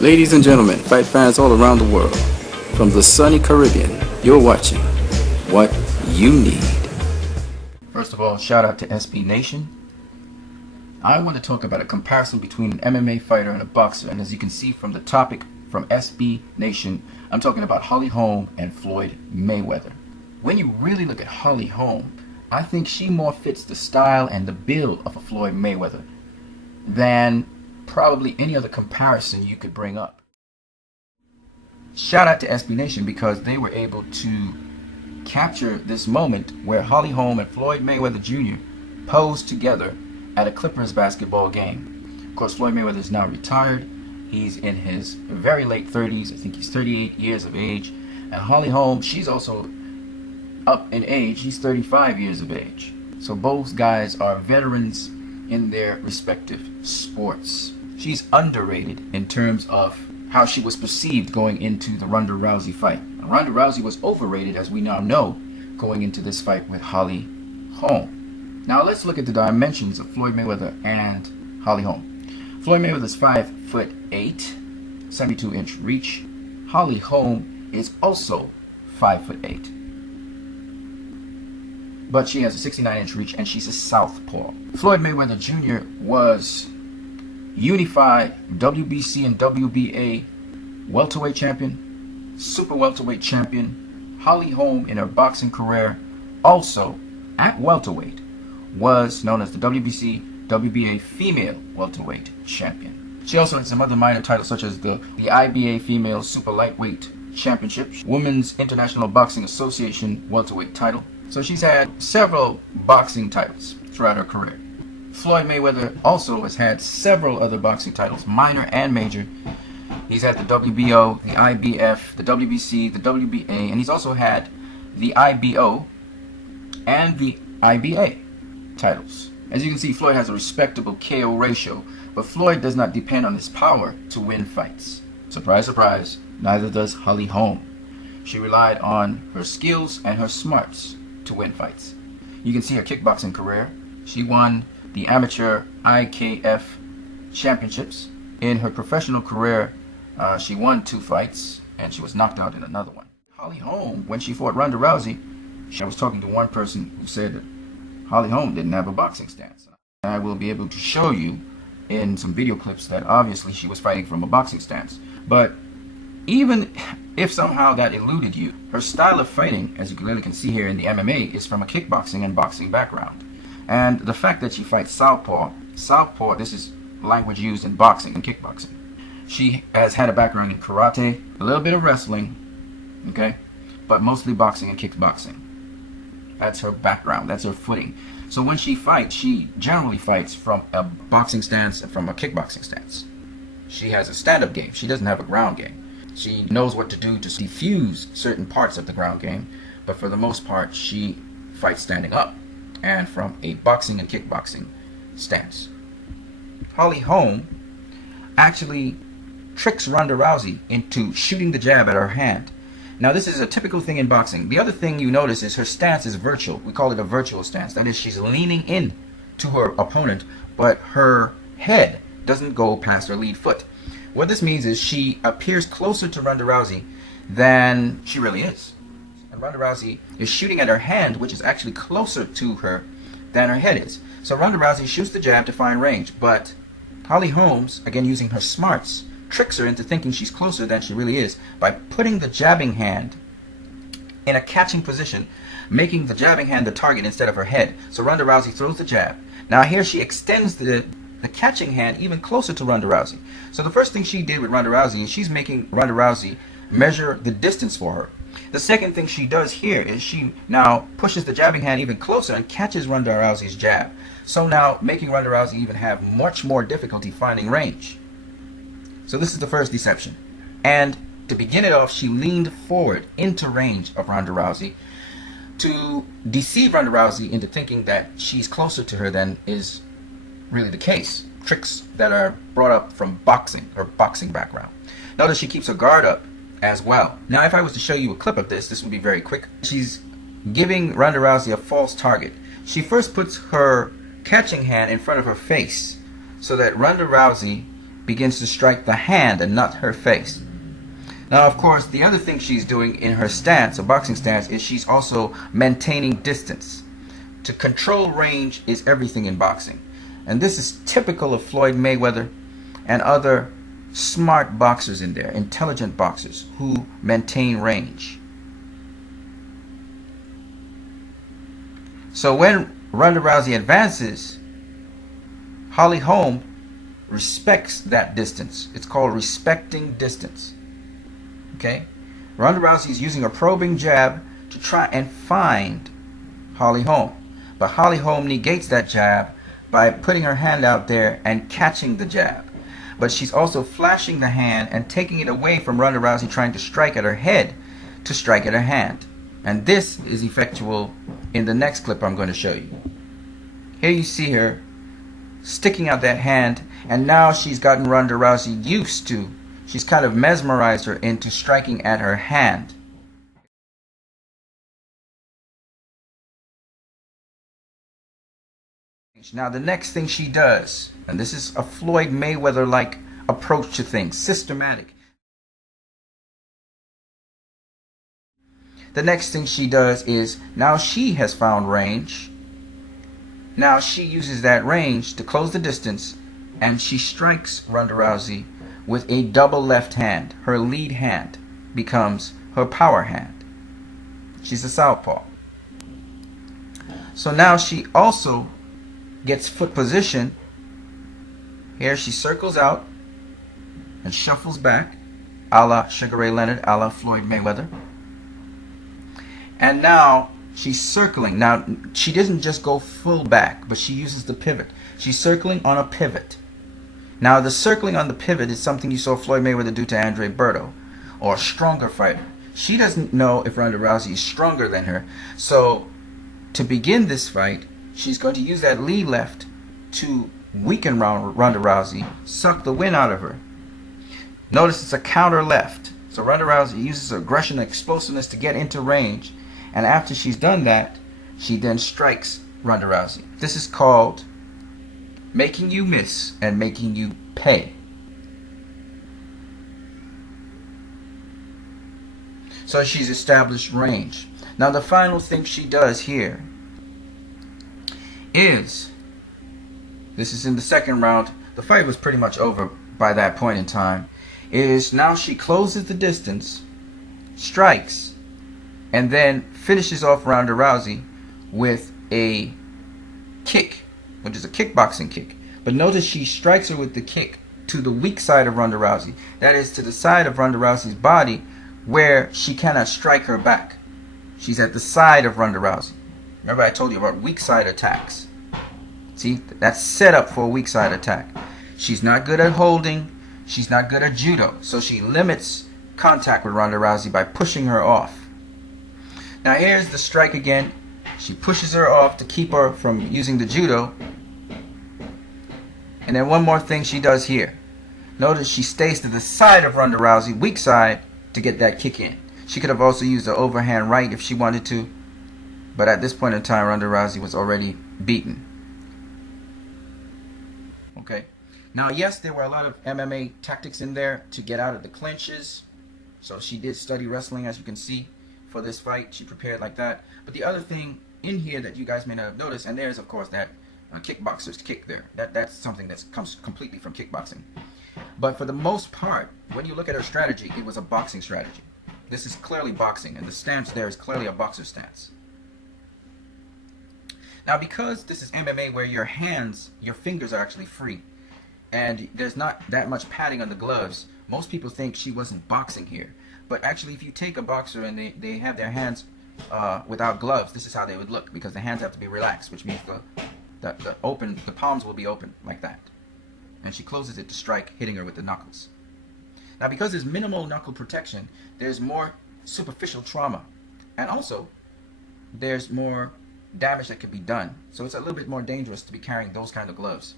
Ladies and gentlemen, fight fans all around the world, from the sunny Caribbean, you're watching What You Need. First of all, shout out to SB Nation. I want to talk about a comparison between an MMA fighter and a boxer, and as you can see from the topic from SB Nation, I'm talking about Holly Holm and Floyd Mayweather. When you really look at Holly Holm, I think she more fits the style and the build of a Floyd Mayweather than probably any other comparison you could bring up. Shout out to SB Nation because they were able to capture this moment where Holly Holm and Floyd Mayweather Jr. posed together at a Clippers basketball game. Of course, Floyd Mayweather is now retired. He's in his very late 30s. I think he's 38 years of age. And Holly Holm, she's also up in age. She's 35 years of age. So both guys are veterans in their respective sports. She's underrated in terms of how she was perceived going into the Ronda Rousey fight. Ronda Rousey was overrated, as we now know, going into this fight with Holly Holm. Now let's look at the dimensions of Floyd Mayweather and Holly Holm. Floyd Mayweather's 5'8", 72-inch reach. Holly Holm is also 5'8", but she has a 69-inch reach and she's a southpaw. Floyd Mayweather Jr. was unified WBC and WBA welterweight champion, super welterweight champion. Holly Holm in her boxing career also at welterweight was known as the WBC WBA female welterweight champion. She also had some other minor titles such as the IBA female super lightweight championship, Women's International Boxing Association welterweight title. So she's had several boxing titles throughout her career. Floyd Mayweather also has had several other boxing titles, minor and major. He's had the WBO, the IBF, the WBC, the WBA, and he's also had the IBO and the IBA titles. As you can see, Floyd has a respectable KO ratio, but Floyd does not depend on his power to win fights. Surprise, surprise, neither does Holly Holm. She relied on her skills and her smarts to win fights. You can see her kickboxing career. She won the amateur IKF championships. In her professional career, she won 2 fights and she was knocked out in another one. Holly Holm, when she fought Ronda Rousey, I was talking to one person who said that Holly Holm didn't have a boxing stance. And I will be able to show you in some video clips that obviously she was fighting from a boxing stance. But even if somehow that eluded you, her style of fighting, as you clearly can see here in the MMA, is from a kickboxing and boxing background. And the fact that she fights southpaw, this is language used in boxing and kickboxing. She has had a background in karate, a little bit of wrestling, okay, but mostly boxing and kickboxing. That's her background, that's her footing. So when she fights, she generally fights from a boxing stance and from a kickboxing stance. She has a stand-up game. She doesn't have a ground game. She knows what to do to defuse certain parts of the ground game, but for the most part, she fights standing up and from a boxing and kickboxing stance. Holly Holm actually tricks Ronda Rousey into shooting the jab at her hand. Now this is a typical thing in boxing. The other thing you notice is her stance is virtual. We call it a virtual stance. That is, she's leaning in to her opponent, but her head doesn't go past her lead foot. What this means is she appears closer to Ronda Rousey than she really is. And Ronda Rousey is shooting at her hand, which is actually closer to her than her head is. So Ronda Rousey shoots the jab to find range, but Holly Holm, again using her smarts, tricks her into thinking she's closer than she really is by putting the jabbing hand in a catching position, making the jabbing hand the target instead of her head. So Ronda Rousey throws the jab. Now here she extends the catching hand even closer to Ronda Rousey. So the first thing she did with Ronda Rousey is she's making Ronda Rousey measure the distance for her. The second thing she does here is she now pushes the jabbing hand even closer and catches Ronda Rousey's jab. So now making Ronda Rousey even have much more difficulty finding range. So this is the first deception. And to begin it off, she leaned forward into range of Ronda Rousey to deceive Ronda Rousey into thinking that she's closer to her than is really the case. Tricks that are brought up from boxing, her boxing background. Notice she keeps her guard up as well. Now if I was to show you a clip of this would be very quick. She's giving Ronda Rousey a false target. She first puts her catching hand in front of her face so that Ronda Rousey begins to strike the hand and not her face. Now, of course, the other thing she's doing in her stance, a boxing stance, is she's also maintaining distance. To control range is everything in boxing. And this is typical of Floyd Mayweather and other smart boxers in there, intelligent boxers who maintain range. So when Ronda Rousey advances, Holm respects that distance. It's called respecting distance. Okay? Ronda Rousey is using a probing jab to try and find Holm. But Holm negates that jab by putting her hand out there and catching the jab. But she's also flashing the hand and taking it away from Ronda Rousey trying to strike at her head to strike at her hand. And this is effectual in the next clip I'm going to show you. Here you see her sticking out that hand, and now she's gotten Ronda Rousey used to, she's kind of mesmerized her into striking at her hand. Now the next thing she does, and this is a Floyd Mayweather-like approach to things, systematic. The next thing she does is, now she has found range. Now she uses that range to close the distance, and she strikes Ronda Rousey with a double left hand. Her lead hand becomes her power hand. She's a southpaw. So now she also gets foot position. Here she circles out and shuffles back, a la Sugar Ray Leonard, a la Floyd Mayweather. And now she's circling. Now she doesn't just go full back, but she uses the pivot. She's circling on a pivot. Now the circling on the pivot is something you saw Floyd Mayweather do to Andre Berto, or a stronger fighter. She doesn't know if Ronda Rousey is stronger than her. So to begin this fight, she's going to use that lead left to weaken Ronda Rousey, suck the wind out of her. Notice it's a counter left. So Ronda Rousey uses her aggression and explosiveness to get into range. And after she's done that, she then strikes Ronda Rousey. This is called making you miss and making you pay. So she's established range. Now the final thing she does here is, this is in the second round, the fight was pretty much over by that point in time, is now she closes the distance, strikes, and then finishes off Ronda Rousey with a kick, which is a kickboxing kick. But notice she strikes her with the kick to the weak side of Ronda Rousey. That is, to the side of Ronda Rousey's body where she cannot strike her back. She's at the side of Ronda Rousey. Remember I told you about weak side attacks. See, that's set up for a weak side attack. She's not good at holding. She's not good at judo. So she limits contact with Ronda Rousey by pushing her off. Now here's the strike again. She pushes her off to keep her from using the judo. And then one more thing she does here. Notice she stays to the side of Ronda Rousey, weak side, to get that kick in. She could have also used the overhand right if she wanted to. But at this point in time, Ronda Rousey was already beaten. Okay. Now, yes, there were a lot of MMA tactics in there to get out of the clinches. So she did study wrestling, as you can see, for this fight. She prepared like that. But the other thing in here that you guys may not have noticed, and there's, of course, that kickboxer's kick there. That's something that comes completely from kickboxing. But for the most part, when you look at her strategy, it was a boxing strategy. This is clearly boxing, and the stance there is clearly a boxer stance. Now, because this is MMA where your hands, your fingers are actually free, and there's not that much padding on the gloves, most people think she wasn't boxing here. But actually, if you take a boxer and they have their hands without gloves, this is how they would look, because the hands have to be relaxed, which means the palms will be open like that. And she closes it to strike, hitting her with the knuckles. Now, because there's minimal knuckle protection, there's more superficial trauma. And also, there's more damage that could be done. So it's a little bit more dangerous to be carrying those kind of gloves.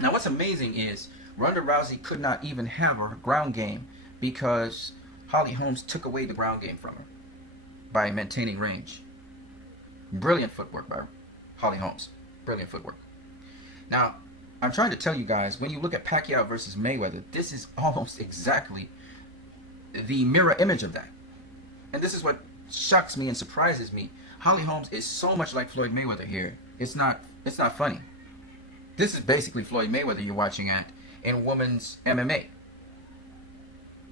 Now, what's amazing is Ronda Rousey could not even have her ground game because Holm took away the ground game from her by maintaining range. Brilliant footwork by Holm. Brilliant footwork. Now, I'm trying to tell you guys, when you look at Pacquiao versus Mayweather, this is almost exactly the mirror image of that. And this is what shocks me and surprises me. Holly Holmes is so much like Floyd Mayweather here. It's not funny. This is basically Floyd Mayweather you're watching at in women's MMA.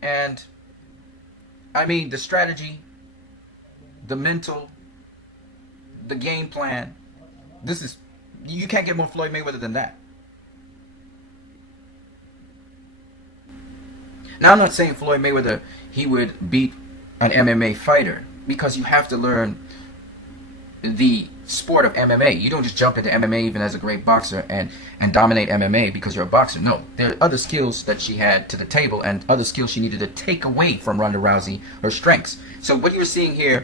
And I mean, the strategy, the mental, the game plan, you can't get more Floyd Mayweather than that. Now, I'm not saying Floyd Mayweather, he would beat an MMA fighter, because you have to learn the sport of MMA. You don't just jump into MMA even as a great boxer and dominate MMA because you're a boxer. No, there are other skills that she had to the table and other skills she needed to take away from Ronda Rousey, her strengths. So what you're seeing here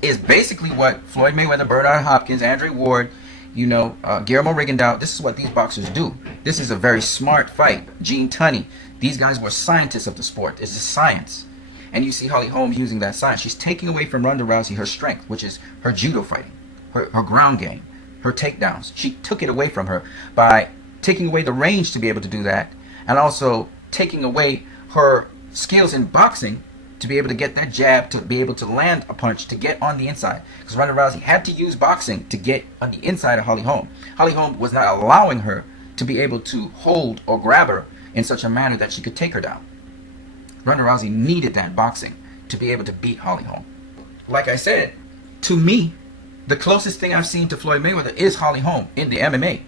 is basically what Floyd Mayweather, Bernard Hopkins, Andre Ward, Guillermo Rigondeaux, this is what these boxers do. This is a very smart fight. Gene Tunney, these guys were scientists of the sport. It's just science. And you see Holly Holm using that science. She's taking away from Ronda Rousey her strength, which is her judo fighting, her ground game, her takedowns. She took it away from her by taking away the range to be able to do that, and also taking away her skills in boxing to be able to get that jab, to be able to land a punch, to get on the inside. Because Ronda Rousey had to use boxing to get on the inside of Holly Holm. Holly Holm was not allowing her to be able to hold or grab her in such a manner that she could take her down. Ronda Rousey needed that boxing to be able to beat Holly Holm. Like I said, to me, the closest thing I've seen to Floyd Mayweather is Holly Holm in the MMA.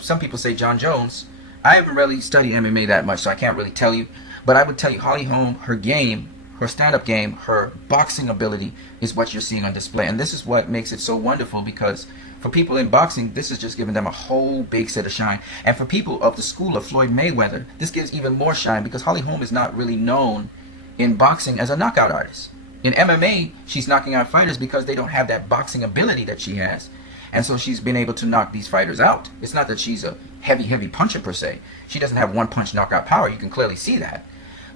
Some people say John Jones. I haven't really studied MMA that much, so I can't really tell you. But I would tell you Holly Holm, her game, her stand-up game, her boxing ability is what you're seeing on display. And this is what makes it so wonderful, because for people in boxing, this is just giving them a whole big set of shine. And for people of the school of Floyd Mayweather, this gives even more shine, because Holly Holm is not really known in boxing as a knockout artist. In MMA, she's knocking out fighters because they don't have that boxing ability that she has. And so she's been able to knock these fighters out. It's not that she's a heavy puncher per se. She doesn't have one punch knockout power. You can clearly see that.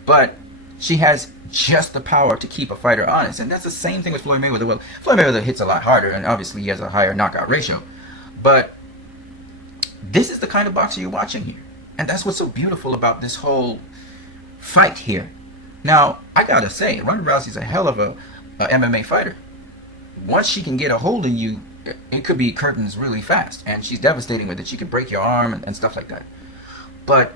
But she has just the power to keep a fighter honest. And that's the same thing with Floyd Mayweather. Well, Floyd Mayweather hits a lot harder, and obviously he has a higher knockout ratio. But this is the kind of boxer you're watching here. And that's what's so beautiful about this whole fight here. Now, I gotta say, Ronda Rousey's a hell of a MMA fighter. Once she can get a hold of you, it could be curtains really fast. And she's devastating with it. She could break your arm and stuff like that. But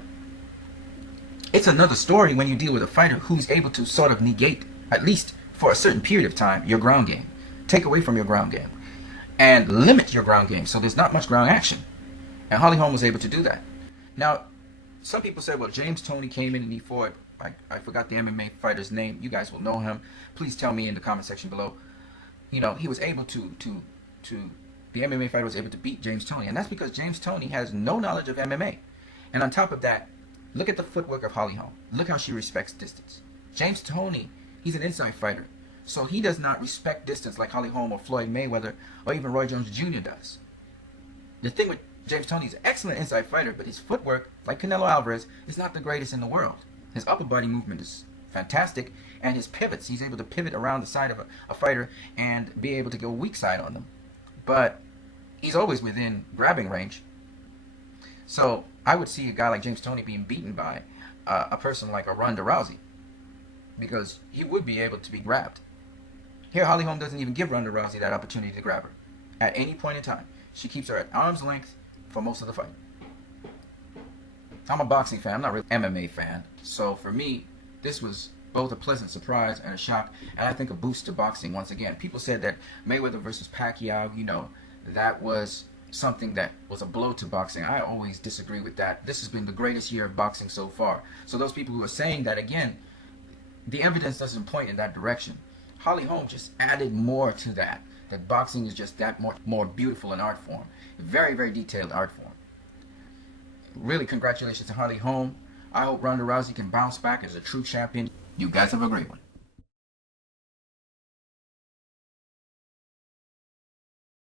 it's another story when you deal with a fighter who's able to sort of negate, at least for a certain period of time, your ground game. Take away from your ground game. And limit your ground game so there's not much ground action. And Holly Holm was able to do that. Now, some people say, well, James Toney came in and he fought, I forgot the MMA fighter's name. You guys will know him. Please tell me in the comment section below. He was able to the MMA fighter was able to beat James Toney. And that's because James Toney has no knowledge of MMA. And on top of that, look at the footwork of Holly Holm. Look how she respects distance. James Toney, he's an inside fighter. So he does not respect distance like Holly Holm or Floyd Mayweather or even Roy Jones Jr. does. The thing with James Toney, he's an excellent inside fighter, but his footwork, like Canelo Alvarez, is not the greatest in the world. His upper body movement is fantastic, and his pivots, he's able to pivot around the side of a fighter and be able to go weak side on them. But he's always within grabbing range. So I would see a guy like James Toney being beaten by a person like a Ronda Rousey, because he would be able to be grabbed. Here, Holly Holm doesn't even give Ronda Rousey that opportunity to grab her at any point in time. She keeps her at arm's length for most of the fight. I'm a boxing fan. I'm not really an MMA fan. So for me, this was both a pleasant surprise and a shock, and I think a boost to boxing once again. People said that Mayweather versus Pacquiao, that was something that was a blow to boxing. I always disagree with that. This has been the greatest year of boxing so far. So those people who are saying that, again, the evidence doesn't point in that direction. Holly Holm just added more to that boxing is just that more beautiful an art form. Very, very detailed art form. Really, congratulations to Holly Holm. I hope Ronda Rousey can bounce back as a true champion. You guys have a great one.